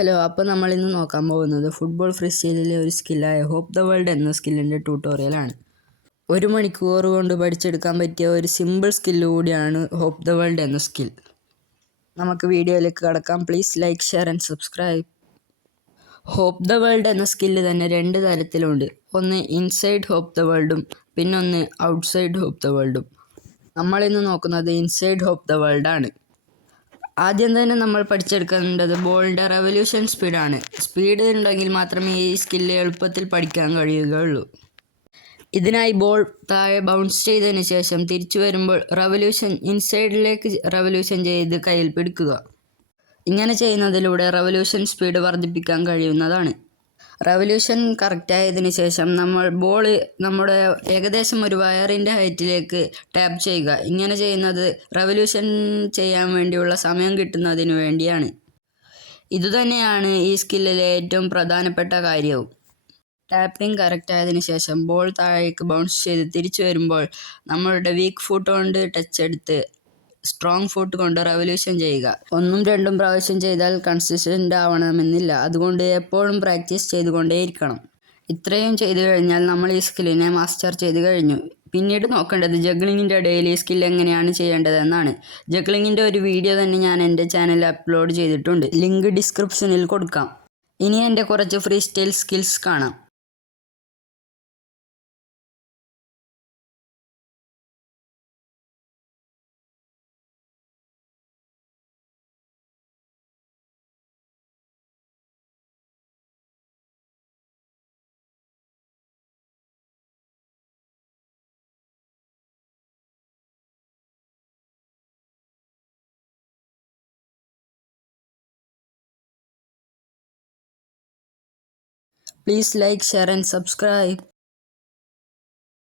Hello, അപ്പോൾ നമ്മൾ ഇന്ന് നോക്കാൻ പോകുന്നത് ഫുട്ബോൾ ഫ്രീസ്റ്റൈലിലെ ഒരു സ്കില്ലായ ഹോപ്പ് ദ വേൾഡ് എന്ന സ്കില്ലിൻ്റെ ട്യൂട്ടോറിയലാണ്. 1 മണിക്കൂർ കൊണ്ട് പഠിച്ചെടുക്കാൻ പറ്റിയ ഒരു സിമ്പിൾ സ്കില്ല് കൂടിയാണ് ഹോപ്പ് ദ വേൾഡ് എന്ന സ്കിൽ. നമുക്ക് വീഡിയോയിലേക്ക് കടക്കാം. Please like, share and subscribe. Hope the world എന്ന സ്കില്ല് തന്നെ 2 തരത്തിലുണ്ട്. ഒന്ന് ഇൻസൈഡ് ഹോപ്പ് ദ വേൾഡും പിന്നൊന്ന് ഔട്ട്സൈഡ് ഹോപ്പ് ദ വേൾഡും. നമ്മളിന്ന് നോക്കുന്നത് ഇൻസൈഡ് ഹോപ്പ് ദ വേൾഡ് ആണ്. ആദ്യം തന്നെ നമ്മൾ പഠിച്ചെടുക്കേണ്ടത് ബോളിൻ്റെ റെവല്യൂഷൻ സ്പീഡാണ്. സ്പീഡ് ഉണ്ടെങ്കിൽ മാത്രമേ ഈ സ്കില്ല് എളുപ്പത്തിൽ പഠിക്കാൻ കഴിയുകയുള്ളൂ. ഇതിനായി ബോൾ താഴെ ബൗൺസ് ചെയ്തതിന് ശേഷം തിരിച്ചു വരുമ്പോൾ ഇൻസൈഡിലേക്ക് റെവല്യൂഷൻ ചെയ്ത് കയ്യിൽ പിടിക്കുക. ഇങ്ങനെ ചെയ്യുന്നതിലൂടെ റെവല്യൂഷൻ സ്പീഡ് വർദ്ധിപ്പിക്കാൻ കഴിയുന്നതാണ്. റെവല്യൂഷൻ കറക്റ്റായതിന് ശേഷം നമ്മൾ ബോൾ നമ്മുടെ ഏകദേശം ഒരു വയറിൻ്റെ ഹൈറ്റിലേക്ക് ടാപ്പ് ചെയ്യുക. ഇങ്ങനെ ചെയ്യുന്നത് റെവല്യൂഷൻ ചെയ്യാൻ വേണ്ടിയുള്ള സമയം കിട്ടുന്നതിന് വേണ്ടിയാണ്. ഇതുതന്നെയാണ് ഈ സ്കില്ലിലെ ഏറ്റവും പ്രധാനപ്പെട്ട കാര്യവും. ടാപ്പിംഗ് കറക്റ്റായതിന് ശേഷം ബോൾ താഴേക്ക് ബൗൺസ് ചെയ്ത് തിരിച്ചു വരുമ്പോൾ നമ്മളുടെ വീക്ക് ഫുട്ട് കൊണ്ട് ടച്ച് എടുത്ത് സ്ട്രോങ് ഫുട്ട് കൊണ്ട് റെവല്യൂഷൻ ചെയ്യുക. 1ഉം 2ഉം പ്രാവശ്യം ചെയ്താൽ കൺസിസ്റ്റൻ്റ് ആവണമെന്നില്ല. അതുകൊണ്ട് എപ്പോഴും പ്രാക്ടീസ് ചെയ്തുകൊണ്ടേയിരിക്കണം. ഇത്രയും ചെയ്തു കഴിഞ്ഞാൽ നമ്മൾ ഈ സ്കില്ലിനെ മാസ്റ്റർ ചെയ്ത് കഴിഞ്ഞു. പിന്നീട് നോക്കേണ്ടത് ജഗ്ലിങ്ങിൻ്റെ ഇടയിൽ ഈ സ്കിൽ എങ്ങനെയാണ് ചെയ്യേണ്ടതെന്നാണ്. ജഗ്ലിങ്ങിൻ്റെ ഒരു വീഡിയോ തന്നെ ഞാൻ എൻ്റെ ചാനലിൽ അപ്ലോഡ് ചെയ്തിട്ടുണ്ട്. ലിങ്ക് ഡിസ്ക്രിപ്ഷനിൽ കൊടുക്കാം. ഇനി എൻ്റെ കുറച്ച് ഫ്രീ സ്റ്റൈൽ സ്കിൽസ് കാണാം. Please like, share and subscribe.